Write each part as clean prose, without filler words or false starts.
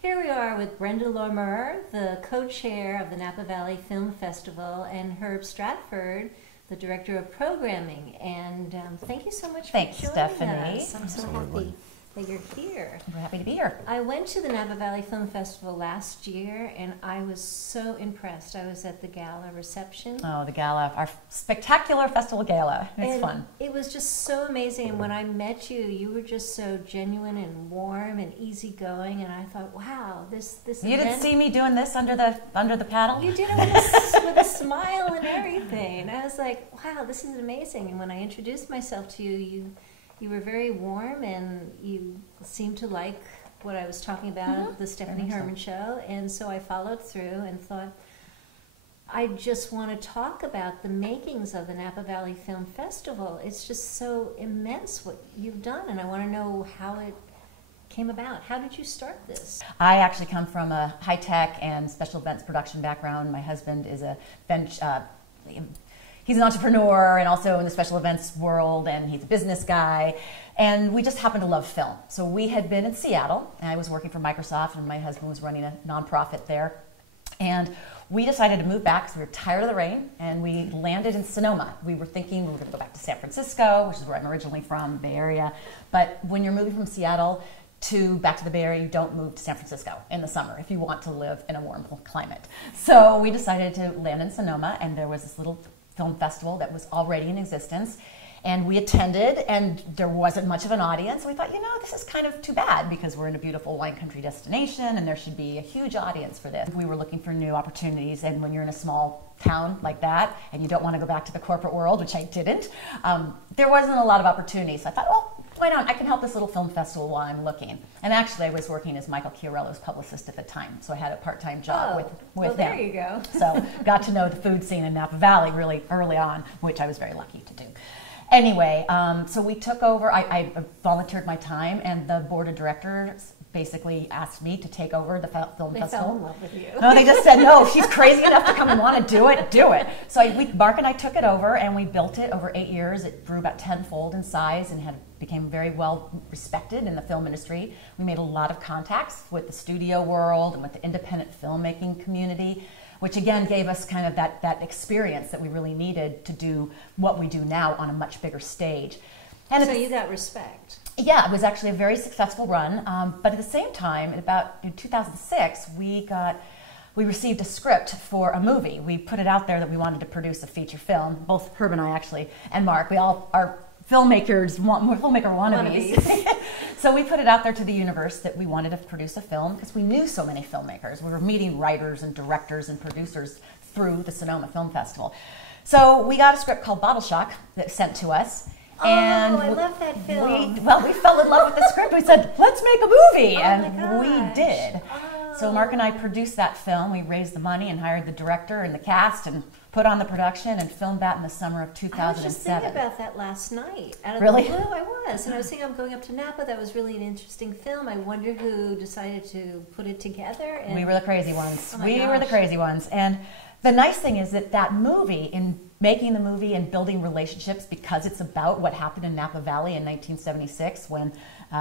Here we are with Brenda Lormer, the co-chair of the Napa Valley Film Festival, and Herb Stratford, the director of programming. And thank you so much for joining Stephanie. us. I'm so happy that you're here. We're happy to be here. I went to the Napa Valley Film Festival last year, and I was so impressed. I was at the gala reception. Oh, the gala, our spectacular festival gala. It's fun. It was just so amazing. And when I met you, you were just so genuine and warm and easygoing. And I thought, wow, this You didn't see me doing this under the paddle? You did it with a smile and everything. I was like, wow, this is amazing. And when I introduced myself to you, you were very warm, and you seemed to like what I was talking about, the Stephanie Herman show. And so I followed through and thought, I just want to talk about the makings of the Napa Valley Film Festival. It's just so immense what you've done, and I want to know how it came about. How did you start this? I actually come from a high-tech and special events production background. My husband is he's an entrepreneur and also in the special events world, and he's a business guy. And we just happen to love film. So we had been in Seattle, and I was working for Microsoft, and my husband was running a nonprofit there. And we decided to move back because we were tired of the rain, and we landed in Sonoma. We were thinking we were going to go back to San Francisco, which is where I'm originally from, the Bay Area. But when you're moving from Seattle back to the Bay Area, you don't move to San Francisco in the summer if you want to live in a warm climate. So we decided to land in Sonoma, and there was this little film festival that was already in existence, and we attended, and there wasn't much of an audience. We thought, this is kind of too bad because we're in a beautiful wine country destination and there should be a huge audience for this. We were looking for new opportunities, and when you're in a small town like that and you don't want to go back to the corporate world, which I didn't, there wasn't a lot of opportunities. So I thought, oh, why not? I can help this little film festival while I'm looking. And actually, I was working as Michael Chiarello's publicist at the time, so I had a part-time job with him. There you go. So got to know the food scene in Napa Valley really early on, which I was very lucky to do. Anyway, so we took over. I volunteered my time, and the board of directors basically asked me to take over the film festival. They fell in love with you. No, they just said, no, if she's crazy enough to come and want to do it, do it. So Mark and I took it over, and we built it over 8 years. It grew about tenfold in size and became very well respected in the film industry. We made a lot of contacts with the studio world and with the independent filmmaking community, which again gave us kind of that experience that we really needed to do what we do now on a much bigger stage. And so you got respect. Yeah, it was actually a very successful run. But at the same time, in 2006, we received a script for a movie. We put it out there that we wanted to produce a feature film. Both Herb and I actually, and Mark, we all are filmmaker wannabes. So we put it out there to the universe that we wanted to produce a film because we knew so many filmmakers. We were meeting writers and directors and producers through the Sonoma Film Festival. So we got a script called Bottle Shock that was sent to us. And I love that film. We fell in love with the script. We said, let's make a movie. And we did. So Mark and I produced that film. We raised the money and hired the director and the cast and put on the production and filmed that in the summer of 2007. I was just thinking about that last night. Out of Really? the blue, I was. And I was thinking, I'm going up to Napa. That was really an interesting film. I wonder who decided to put it together. And we were the crazy ones. Oh We were the crazy ones. And the nice thing is that movie, in making the movie and building relationships, because it's about what happened in Napa Valley in 1976 when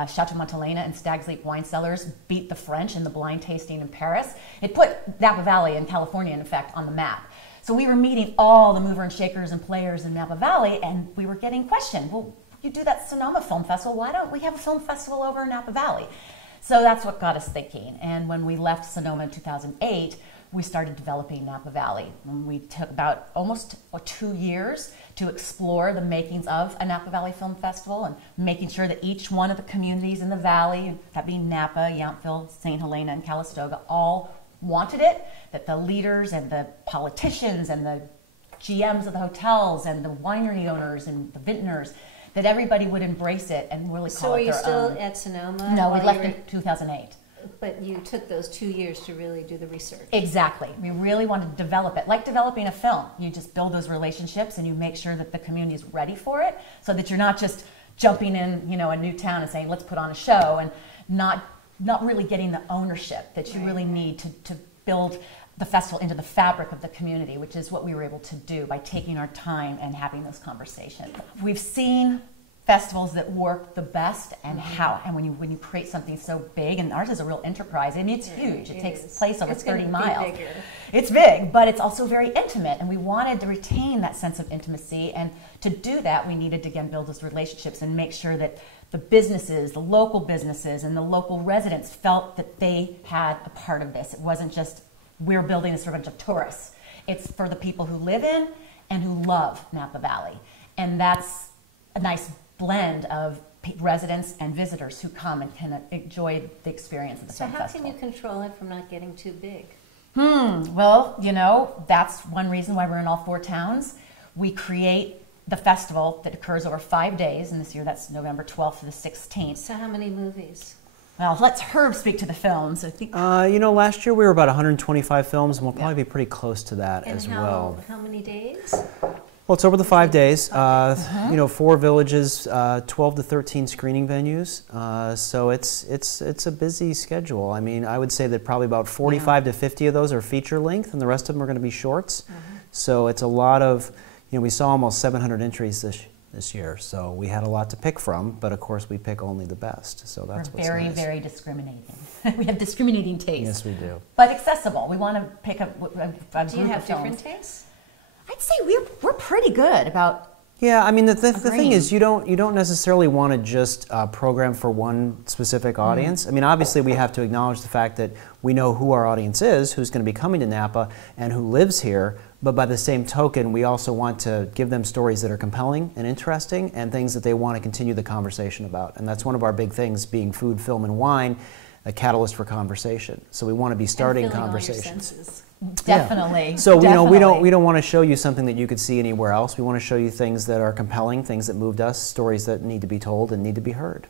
Chateau Montelena and Stag's Leap wine cellars beat the French in the blind tasting in Paris. It put Napa Valley in California, in effect, on the map. So we were meeting all the mover and shakers and players in Napa Valley, and we were getting questioned. Well, you do that Sonoma Film Festival. Why don't we have a film festival over in Napa Valley? So that's what got us thinking. And when we left Sonoma in 2008, we started developing Napa Valley. And we took about almost 2 years to explore the makings of a Napa Valley Film Festival and making sure that each one of the communities in the valley, that being Napa, Yountville, St. Helena, and Calistoga, all wanted it, that the leaders and the politicians and the GMs of the hotels and the winery owners and the vintners, that everybody would embrace it and really call it their own. So are you still at Sonoma? No, we left in 2008. But you took those 2 years to really do the research. Exactly. We really wanted to develop it. Like developing a film. You just build those relationships and you make sure that the community is ready for it so that you're not just jumping in, a new town and saying, let's put on a show, and not really getting the ownership that you really need to build the festival into the fabric of the community, which is what we were able to do by taking our time and having those conversations. We've seen festivals that work the best, and how, and when you create something so big, and ours is a real enterprise, and it's huge. It takes place over 30 miles. It's big, but it's also very intimate, and we wanted to retain that sense of intimacy, and to do that, we needed to, again, build those relationships and make sure that the businesses, the local businesses, and the local residents felt that they had a part of this. It wasn't just, we're building this for a bunch of tourists. It's for the people who live in and who love Napa Valley, and that's a nice blend of residents and visitors who come and can enjoy the experience of the film festival. So how can you control it from not getting too big? Well, you know, that's one reason why we're in all 4 towns. We create the festival that occurs over 5 days, and this year that's November 12th to the 16th. So how many movies? Well, let's Herb speak to the films. I think. You know, last year we were about 125 films, and we'll probably be pretty close to that as well. How many days? Well, it's over the 5 days. You know, 4 villages, 12 to 13 screening venues. So it's a busy schedule. I mean, I would say that probably about 45 to 50 of those are feature length, and the rest of them are going to be shorts. So it's a lot of, you know, we saw almost 700 entries this year. So we had a lot to pick from, but of course we pick only the best. So that's what's very, nice. very discriminating. We have discriminating tastes. Yes, we do. But accessible. We want to pick up a Do you have different tastes? I'd say we're pretty good about. Yeah, I mean the thing is you don't necessarily want to just program for one specific audience. I mean, obviously we have to acknowledge the fact that we know who our audience is, who's going to be coming to Napa, and who lives here. But by the same token, we also want to give them stories that are compelling and interesting, and things that they want to continue the conversation about. And that's one of our big things, being food, film, and wine, a catalyst for conversation. So we want to be starting conversations. Definitely. Yeah. So you know, we don't want to show you something that you could see anywhere else. We want to show you things that are compelling, things that moved us, stories that need to be told and need to be heard.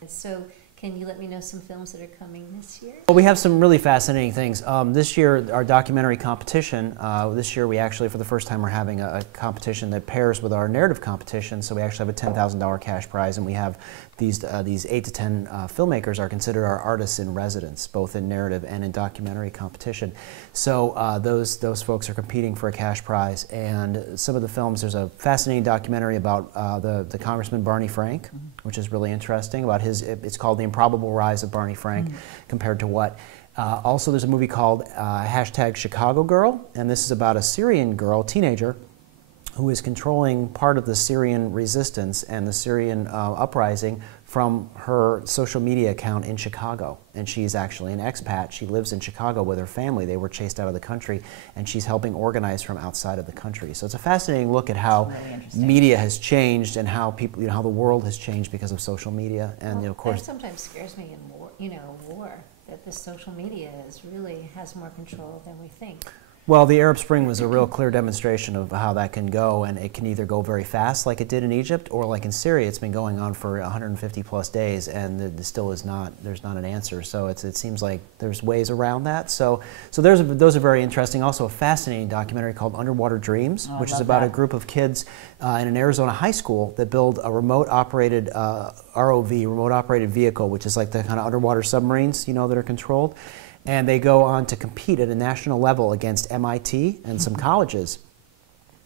And so, can you let me know some films that are coming this year? Well, we have some really fascinating things. This year, our documentary competition, this year we actually, for the first time, we're having a competition that pairs with our narrative competition. So we actually have a $10,000 cash prize, and we have these 8 to 10 filmmakers are considered our artists in residence, both in narrative and in documentary competition. So those folks are competing for a cash prize, and some of the films, there's a fascinating documentary about the Congressman Barney Frank, which is really interesting, about it's called The Improbable Rise of Barney Frank, compared to what. Also, there's a movie called #Chicago Girl, and this is about a Syrian girl, teenager, who is controlling part of the Syrian resistance and the Syrian uprising from her social media account in Chicago. And she's actually an expat. She lives in Chicago with her family. They were chased out of the country, and she's helping organize from outside of the country. So it's a fascinating look at how media has changed and how people, you know, how the world has changed because of social media. And you know, of course, that sometimes scares me in war. You know, war, that the social media really has more control than we think. Well, the Arab Spring was a real clear demonstration of how that can go, and it can either go very fast like it did in Egypt, or like in Syria, it's been going on for 150 plus days, and there still is there's not an answer. So it seems like there's ways around that. So those are very interesting. Also a fascinating documentary called Underwater Dreams, which is about a group of kids in an Arizona high school that build a remote operated ROV, remote operated vehicle, which is like the kind of underwater submarines, you know, that are controlled. And they go on to compete at a national level against MIT and some colleges.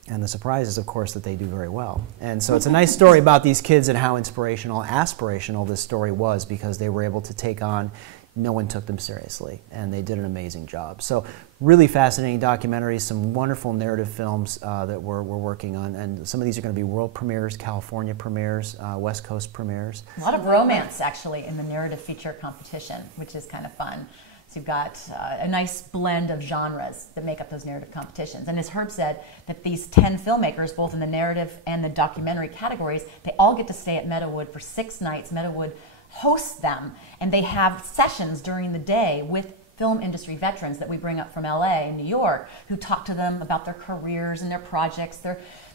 And the surprise is, of course, that they do very well. And so it's a nice story about these kids and how inspirational, aspirational this story was, because they were able to take on, no one took them seriously, and they did an amazing job. So really fascinating documentaries, some wonderful narrative films that we're working on, and some of these are going to be world premieres, California premieres, West Coast premieres. A lot of romance, actually, in the narrative feature competition, which is kind of fun. So you've got a nice blend of genres that make up those narrative competitions. And as Herb said, that these 10 filmmakers, both in the narrative and the documentary categories, they all get to stay at Meadowood for 6 nights. Meadowood hosts them, and they have sessions during the day with film industry veterans that we bring up from LA and New York, who talk to them about their careers and their projects,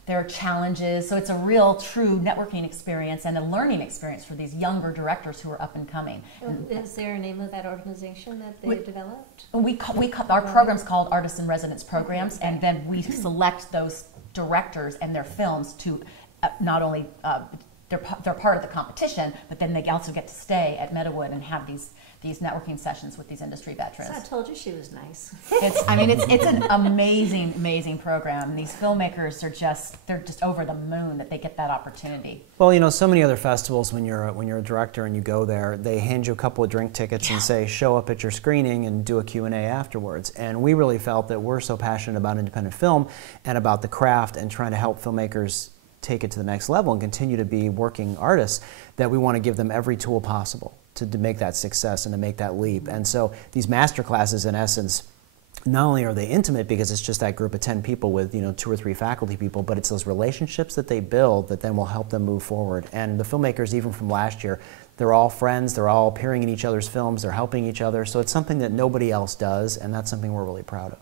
their challenges. So it's a real, true networking experience and a learning experience for these younger directors who are up and coming. Is there a name of that organization that they developed? Our program's called Artists in Residence Programs, and then we select those directors and their films to not only they're part of the competition, but then they also get to stay at Meadowood and have these networking sessions with these industry veterans. So I told you she was nice. It's an amazing program. These filmmakers they're just over the moon that they get that opportunity. Well, you know, so many other festivals, when you're a director and you go there, they hand you a couple of drink tickets and say, show up at your screening and do a Q&A afterwards. And we really felt that we're so passionate about independent film and about the craft and trying to help filmmakers take it to the next level and continue to be working artists, that we want to give them every tool possible to make that success and to make that leap. And so these master classes, in essence, not only are they intimate because it's just that group of 10 people with 2 or 3 faculty people, but it's those relationships that they build that then will help them move forward. And the filmmakers, even from last year, they're all friends, they're all appearing in each other's films, they're helping each other. So it's something that nobody else does, and that's something we're really proud of.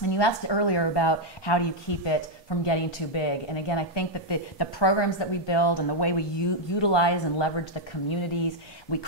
And you asked earlier about how do you keep it from getting too big. And again, I think that the programs that we build and the way we utilize and leverage the communities, we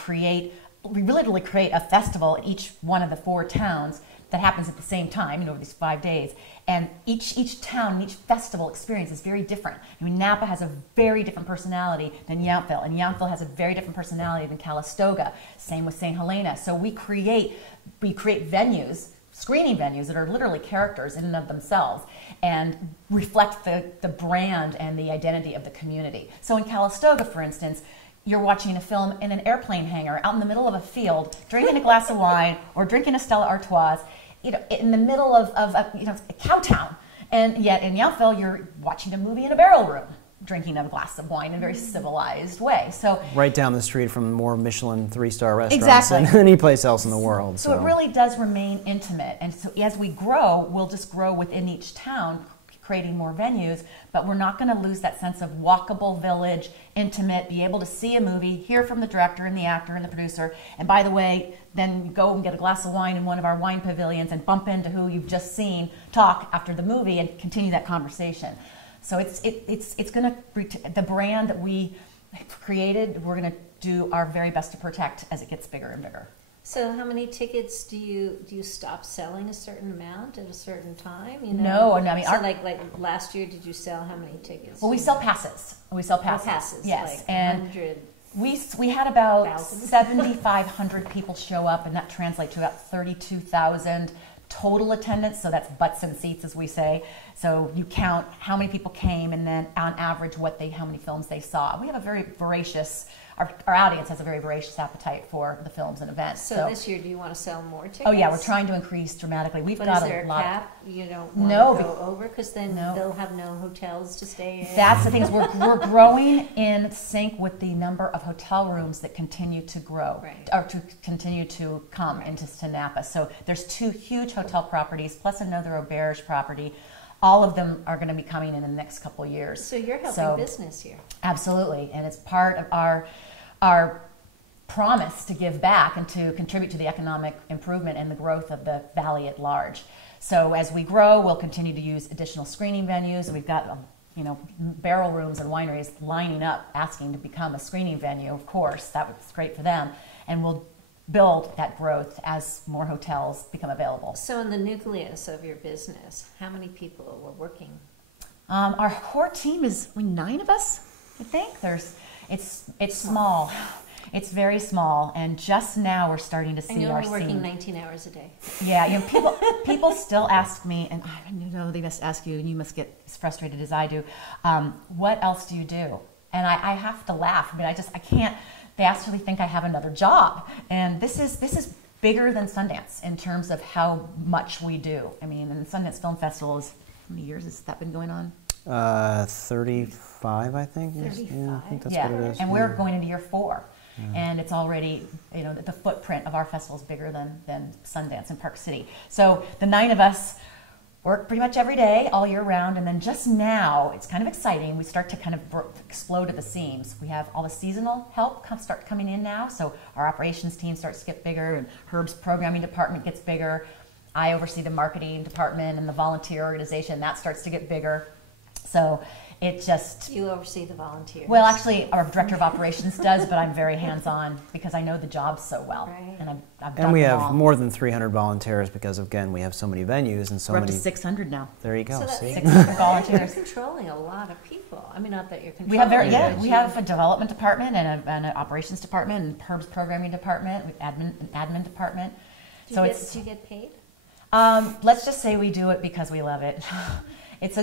literally create a festival in each one of the 4 towns that happens at the same time, over these 5 days. And each town, each festival experience is very different. I mean, Napa has a very different personality than Yountville, and Yountville has a very different personality than Calistoga. Same with St. Helena. So we create venues, screening venues that are literally characters in and of themselves and reflect the brand and the identity of the community. So in Calistoga, for instance, you're watching a film in an airplane hangar out in the middle of a field, drinking a glass of wine or drinking a Stella Artois, in the middle of a cow town. And yet in Yountville, you're watching a movie in a barrel room, drinking a glass of wine in a very civilized way. So right down the street from more Michelin 3-star restaurants exactly. than any place else in the world. So it really does remain intimate. And so as we grow, we'll just grow within each town, creating more venues, but we're not going to lose that sense of walkable village, intimate, be able to see a movie, hear from the director and the actor and the producer, and by the way, then go and get a glass of wine in one of our wine pavilions and bump into who you've just seen, talk after the movie, and continue that conversation. So it's going to, the brand that we created, we're going to do our very best to protect as it gets bigger and bigger. So how many tickets do you stop selling a certain amount at a certain time? No, I mean, so like last year, did you sell how many tickets? Well, we sell passes. Passes. Yes, like and 100. We had about 7,500 people show up, and that translates to about 32,000 total attendance. So that's butts and seats, as we say. So you count how many people came, and then on average how many films they saw. We have a very voracious. Our audience has a very voracious appetite for the films and events. So this year, do you want to sell more tickets? Oh yeah, we're trying to increase dramatically. We've got is there a a lot. Cap? You don't want to go over because then they'll have no hotels to stay in. That's the thing is we're growing in sync with the number of hotel rooms that continue to grow, or to continue to come into Napa. So there's 2 huge hotel properties plus another auberge property. All of them are going to be coming in the next couple of years. So you're helping business here. Absolutely, and it's part of our promise to give back and to contribute to the economic improvement and the growth of the valley at large. So as we grow, we'll continue to use additional screening venues. We've got barrel rooms and wineries lining up asking to become a screening venue. Of course, that was great for them, and we'll build that growth as more hotels become available. So in the nucleus of your business, how many people were working? Our core team is 9 of us, I think. It's small. It's very small, and just now we're starting to see and you're our only working scene. 19 hours a day. Yeah, people still ask me, and they must ask you, and you must get as frustrated as I do. What else do you do? And I have to laugh. I mean, I can't. They actually think I have another job, and this is bigger than Sundance in terms of how much we do. I mean, and the Sundance Film Festival is how many years has that been going on? 35, I think. 35. Yeah, I think that's what it is. And we're going into year 4. And it's already, the footprint of our festival is bigger than Sundance in Park City. So the 9 of us work pretty much every day, all year round, and then just now, it's kind of exciting, we start to kind of explode at the seams. We have all the seasonal help start coming in now, so our operations team starts to get bigger, and Herb's programming department gets bigger. I oversee the marketing department and the volunteer organization, that starts to get bigger. So it just... You oversee the volunteers. Well, actually, our director of operations does, but I'm very hands-on because I know the job so well. Right. And I've done And we them have all. more than 300 volunteers because, again, we have so many venues and so We're up many... to 600 now. There you go, So see? 600 volunteers. You're controlling a lot of people. I mean, not that you're controlling. We have Yeah. we have a development department and an operations department and PERBS programming department, an admin department. Do So you it's do you get paid? let's just say we do it because we love it.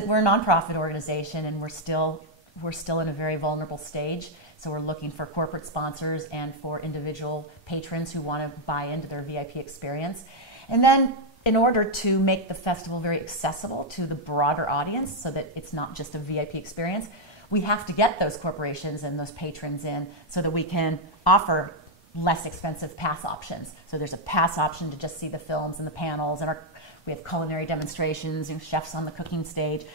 We're a nonprofit organization and we're still in a very vulnerable stage. So we're looking for corporate sponsors and for individual patrons who want to buy into their VIP experience. And then in order to make the festival very accessible to the broader audience so that it's not just a VIP experience, we have to get those corporations and those patrons in so that we can offer less expensive pass options. So there's a pass option to just see the films and the panels, and we have culinary demonstrations and chefs on the cooking stage.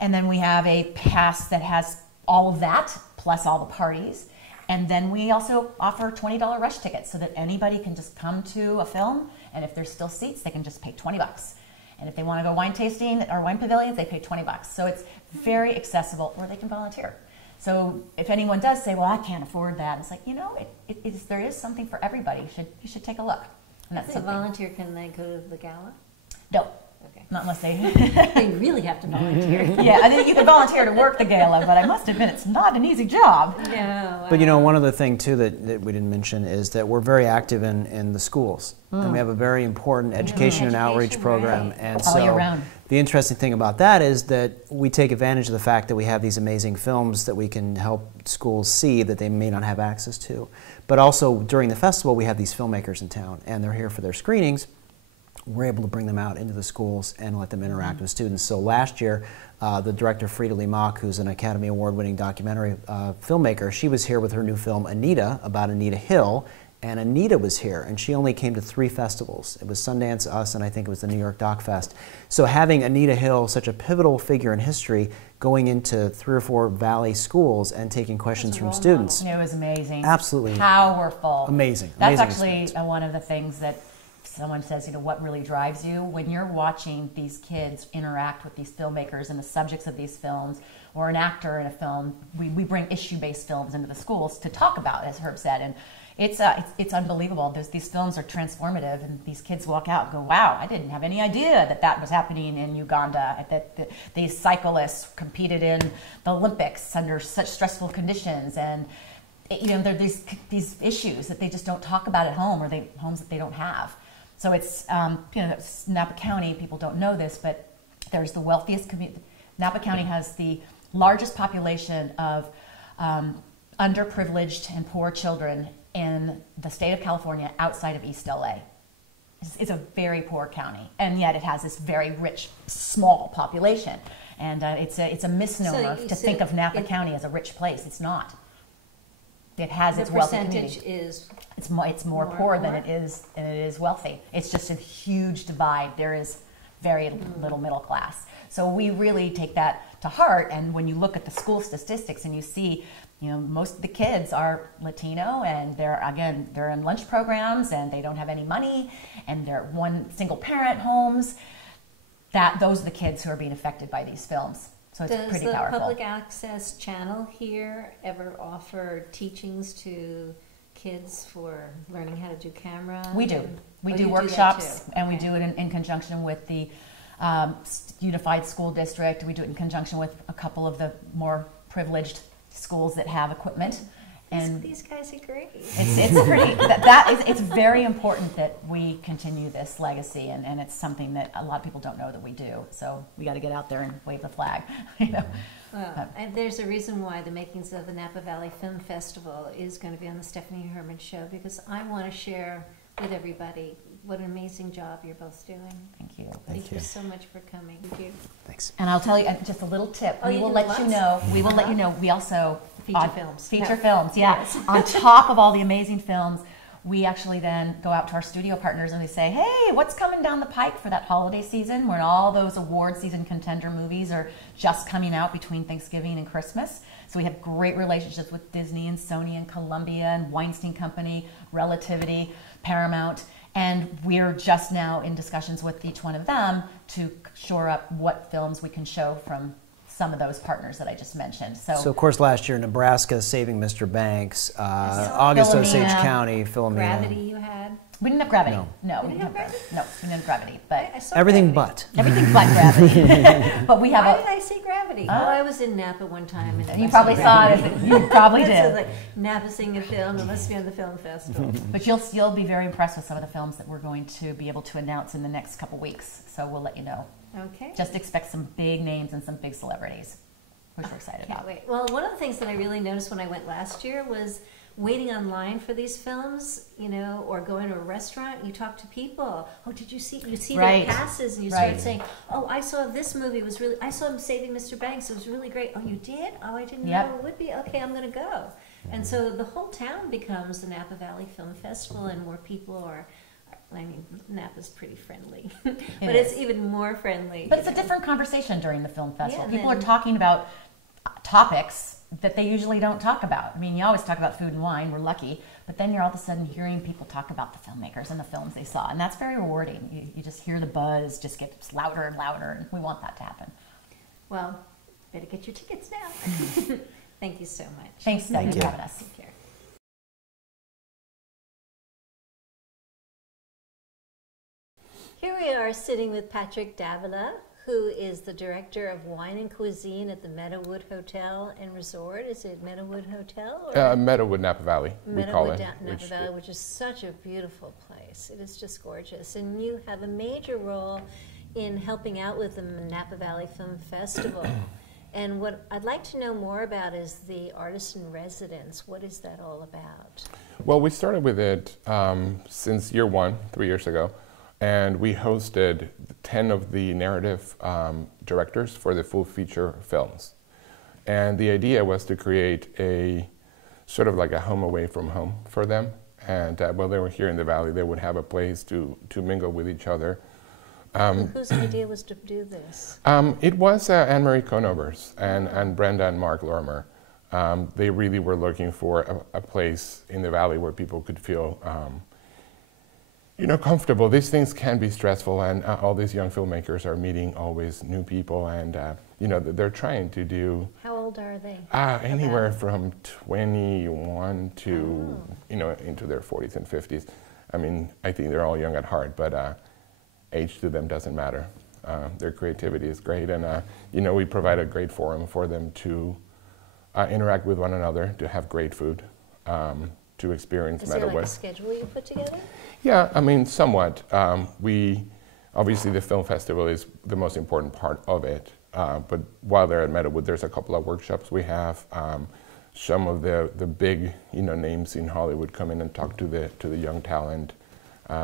And then we have a pass that has all of that, plus all the parties. And then we also offer $20 rush tickets so that anybody can just come to a film, and if there's still seats, they can just pay $20. And if they want to go wine tasting or wine pavilions, they pay $20. So it's very accessible, or they can volunteer. So if anyone does say, well, I can't afford that, it's like, you know, there is something for everybody. You should take a look. And that's As a something. volunteer, can they go to the gala? No, Okay. not unless they... They really have to volunteer. Yeah, I think you can volunteer to work the gala, but I must admit it's not an easy job. No. But you know, one other thing too that we didn't mention is that we're very active in the schools. And we have a very important education and outreach Education, program. right. And All year so round. the interesting thing about that is that we take advantage of the fact that we have these amazing films that we can help schools see that they may not have access to. But also during the festival, we have these filmmakers in town, and they're here for their screenings. We're able to bring them out into the schools and let them interact with students. So last year, the director Frida Lee Mock, who's an Academy Award-winning documentary filmmaker, she was here with her new film Anita, about Anita Hill, and Anita was here, and she only came to 3 festivals. It was Sundance, us, and I think it was the New York Doc Fest. So having Anita Hill, such a pivotal figure in history, going into 3 or 4 Valley schools and taking questions from students. It was amazing. Absolutely. Powerful. Amazing. That's Amazing actually experience. one of the things that someone says, you know, what really drives you? When you're watching these kids interact with these filmmakers and the subjects of these films, or an actor in a film, we bring issue-based films into the schools to talk about, as Herb said, and it's unbelievable. These films are transformative, and these kids walk out and go, wow, I didn't have any idea that was happening in Uganda, that these cyclists competed in the Olympics under such stressful conditions, and you know, there are these issues that they just don't talk about at home, or homes that they don't have. So it's, you know, Napa County, people don't know this, but there's the wealthiest community. Napa County has the largest population of underprivileged and poor children in the state of California outside of East LA. It's a very poor county, and yet it has this very rich, small population. And it's a misnomer to think of Napa County as a rich place. It's not. It has its wealthy community. The percentage is It's more poor than it is wealthy. It's just a huge divide. There is very little middle class. So we really take that to heart. And when you look at the school statistics and you see, you know, most of the kids are Latino, and they're in lunch programs, and they don't have any money, and they're one single parent homes. Those are the kids who are being affected by these films. So it's pretty powerful. Does the public access channel here ever offer teachings to kids for learning how to do camera? We do. We do you workshops, do that too. and we Okay. do it in conjunction with the Unified School District. We do it in conjunction with a couple of the more privileged schools that have equipment. And These guys are great. it's pretty. It's very important that we continue this legacy, and it's something that a lot of people don't know that we do. So we got to get out there and wave the flag. You know. Well, and there's a reason why the makings of the Napa Valley Film Festival is going to be on the Stephanie Herman Show, because I want to share with everybody what an amazing job you're both doing. Thank you. Thank you you. so much for coming. Thank you. Thanks. And I'll tell you just a little tip. Oh, We you will do let you lots? know. We will let you know. We also Feature films. Feature Yeah. films, yeah. Yes. On top of all the amazing films, we actually then go out to our studio partners and we say, hey, what's coming down the pike for that holiday season when all those award season contender movies are just coming out between Thanksgiving and Christmas? So we have great relationships with Disney and Sony and Columbia and Weinstein Company, Relativity, Paramount. And we're just now in discussions with each one of them to shore up what films we can show from some of those partners that I just mentioned. So of course last year Nebraska saving Mr. Banks, August Osage County, Philomena. Gravity you had? We didn't have Gravity. No. We didn't have Gravity. No, we didn't have Gravity. But I saw Everything Gravity. but. everything but Gravity. But we have Why did I see Gravity? I was in Napa one time. And You I probably saw Gravity. it. You probably That sounds did. like Napa seeing a film. It must be on the film festival. But you'll be very impressed with some of the films that we're going to be able to announce in the next couple weeks. So we'll let you know. Okay. Just expect some big names and some big celebrities, which we're excited Can't about. wait. Well, one of the things that I really noticed when I went last year was waiting online for these films, you know, or going to a restaurant. You talk to people. Oh, did you see? You see Right. their passes, and you Right. start saying, "Oh, I saw this movie. It was really. I saw him Saving Mr. Banks. It was really great. Oh, you did? Oh, I didn't Yep. know it would be. Okay, I'm going to go." And so the whole town becomes the Napa Valley Film Festival, and more people are. I mean, Napa's pretty friendly, but it's is. even more friendly. But it's a different conversation during the film festival. Yeah, People are then- talking about topics that they usually don't talk about. I mean, you always talk about food and wine, we're lucky, but then you're all of a sudden hearing people talk about the filmmakers and the films they saw, and that's very rewarding. You just hear the buzz just gets louder and louder, and we want that to happen. Well, better get your tickets now. Thank you so much. Thanks, Doug, Thank for you. having us. Take care. Here we are sitting with Patrick Davila, who is the director of wine and cuisine at the Meadowood Hotel and Resort. Is it Meadowood Hotel? Or Meadowood, Napa Valley, we call it. Napa Valley, which is such a beautiful place. It is just gorgeous. And you have a major role in helping out with the Napa Valley Film Festival. And what I'd like to know more about is the artist in residence. What is that all about? Well, we started with it since year one, 3 years ago, and we hosted 10 of the narrative directors for the full feature films. And the idea was to create a sort of like a home away from home for them. And while they were here in the Valley, they would have a place to mingle with each other. Whose idea was to do this? It was Anne-Marie Conover's and Brenda and Mark Lorimer. They really were looking for a place in the Valley where people could feel comfortable. These things can be stressful, and all these young filmmakers are meeting always new people, and they're trying to do How old are they? anywhere from 21 to into their 40s and 50s. I mean, I think they're all young at heart, but age to them doesn't matter. Their creativity is great, and we provide a great forum for them to interact with one another, to have great food, to experience Is there Meadowood. like a schedule you put together? Yeah, I mean, somewhat. Obviously the film festival is the most important part of it, but while they're at Meadowood, there's a couple of workshops we have. Some of the big names in Hollywood come in and talk to the young talent.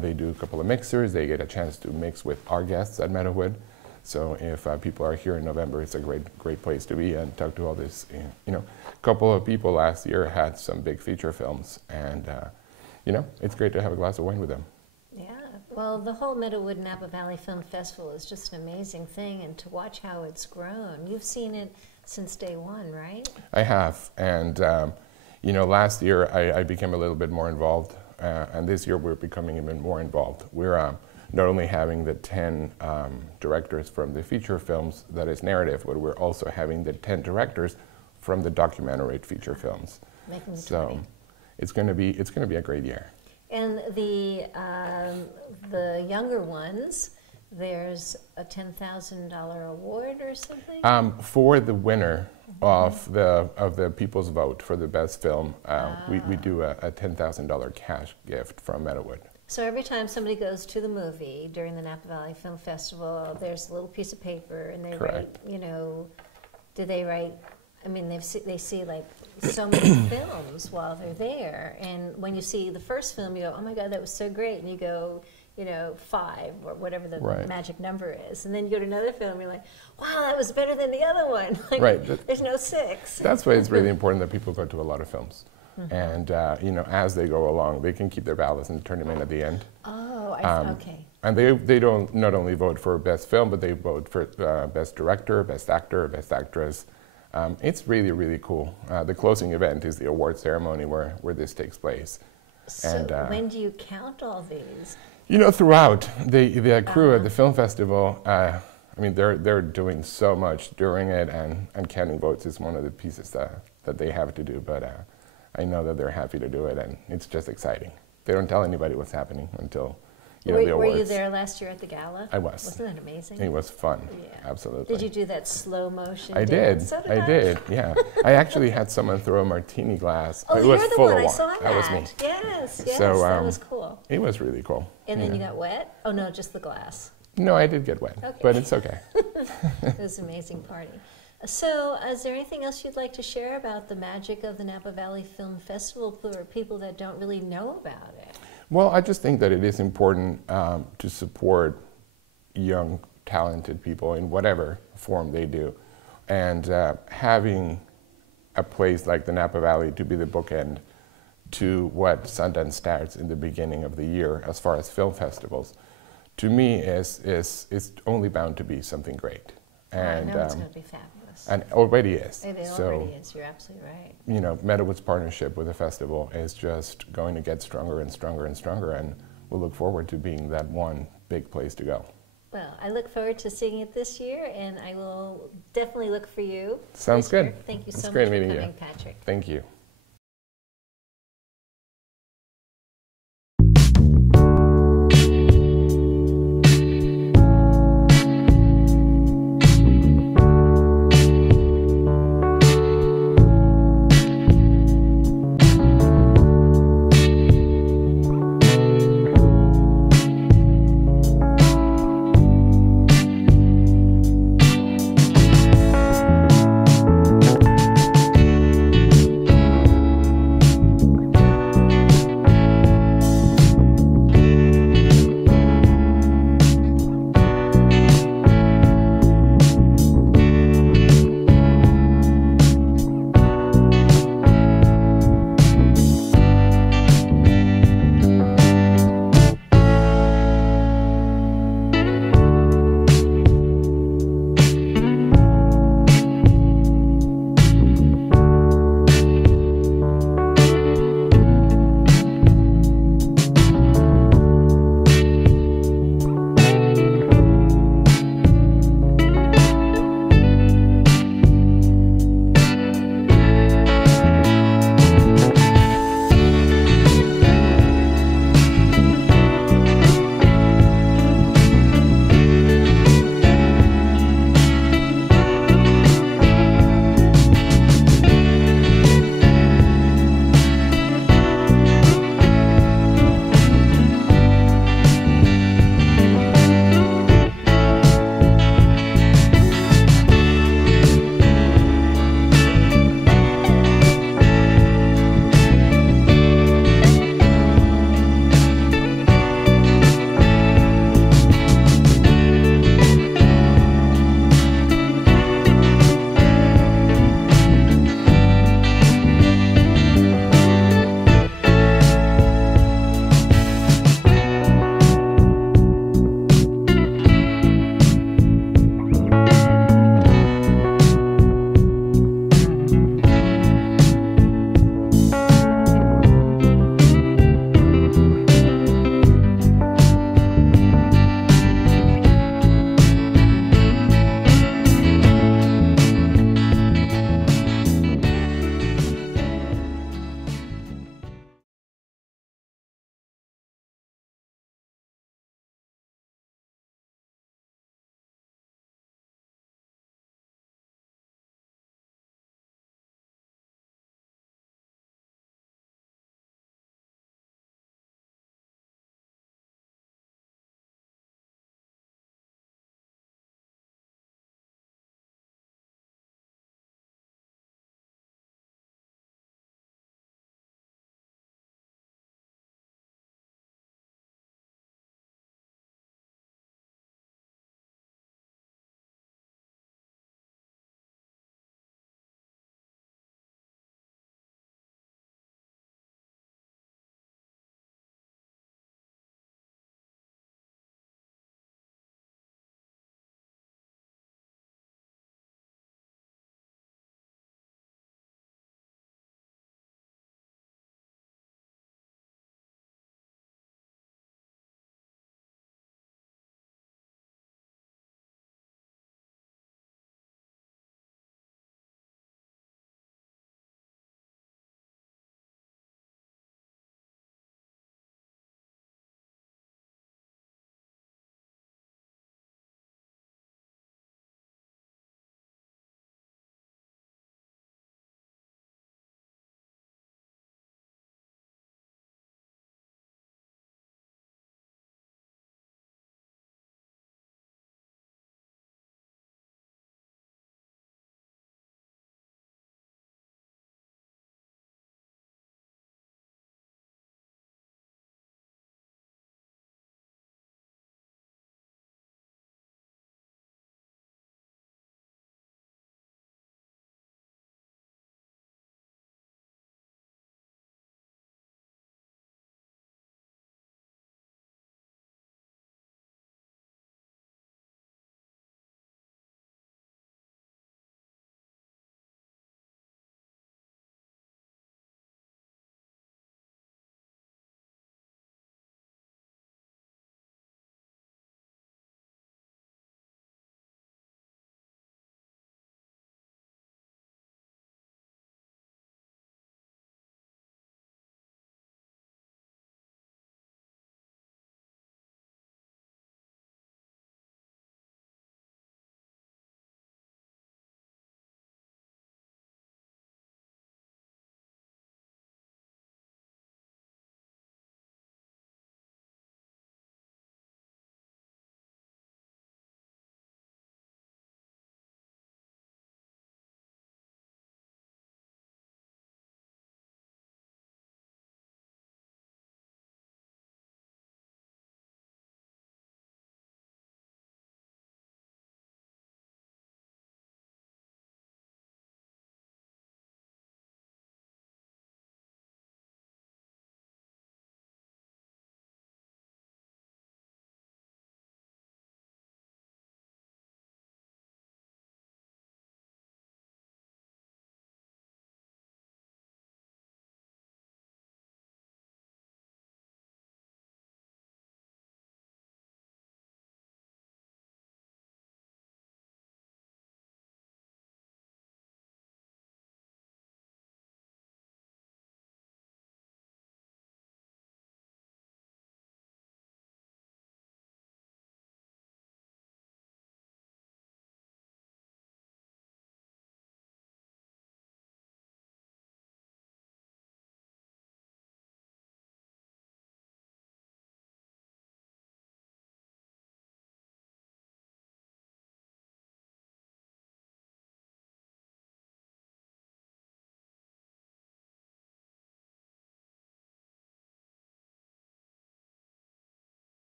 They do a couple of mixers. They get a chance to mix with our guests at Meadowood. So if people are here in November, it's a great place to be and talk to all this. A couple of people last year had some big feature films, and it's great to have a glass of wine with them. Yeah, well, the whole Meadowood Napa Valley Film Festival is just an amazing thing, and to watch how it's grown. You've seen it since day one, right? I have, and last year I became a little bit more involved, and this year we're becoming even more involved. We're not only having the 10 directors from the feature films that is narrative, but we're also having the 10 directors from the documentary feature films. Making the So 20. it's going to be a great year. And the younger ones, there's a $10,000 award or something? For the winner of the people's vote for the best film, we do a $10,000 cash gift from Meadowood. So every time somebody goes to the movie during the Napa Valley Film Festival, there's a little piece of paper, and they Correct. write, do they write, I mean, they see like so many films while they're there, and when you see the first film, you go, oh my God, that was so great, and you go, 5 or whatever the Right. magic number is, and then you go to another film, you're like, wow, that was better than the other one. Like, Right. There's no 6. That's why it's really important that people go to a lot of films. And, as they go along, they can keep their ballots and turn them in at the end. Oh, okay. And they don't not only vote for best film, but they vote for best director, best actor, best actress. It's really, really cool. The closing event is the award ceremony where this takes place. So And, when do you count all these? throughout the crew at the film festival, I mean, they're doing so much during it, and counting votes is one of the pieces that they have to do, but I know that they're happy to do it, and it's just exciting. They don't tell anybody what's happening until, the awards. Were you there last year at the gala? I was. Wasn't that amazing? It was fun. Yeah. Absolutely. Did you do that slow motion I dance? did. So I did. Yeah. I actually had someone throw a martini glass. Oh, it you're was the full one. of I wine. saw that. That was me. Yes, So, that was cool. It was really cool. And then you got wet? Oh no, just the glass. No, I did get wet, Okay. but it's okay. It was an amazing party. So, is there anything else you'd like to share about the magic of the Napa Valley Film Festival for people that don't really know about it? Well, I just think that it is important to support young, talented people in whatever form they do. And having a place like the Napa Valley to be the bookend to what Sundance starts in the beginning of the year as far as film festivals, to me is only bound to be something great. And I know it's going to be fabulous. and already is. It So, already is. You're absolutely right. Meadowood's partnership with the festival is just going to get stronger and stronger and stronger, and we'll look forward to being that one big place to go. Well, I look forward to seeing it this year, and I will definitely look for you. Sounds this year. good. Thank you It's so great much for meeting coming, you. Patrick. Thank you.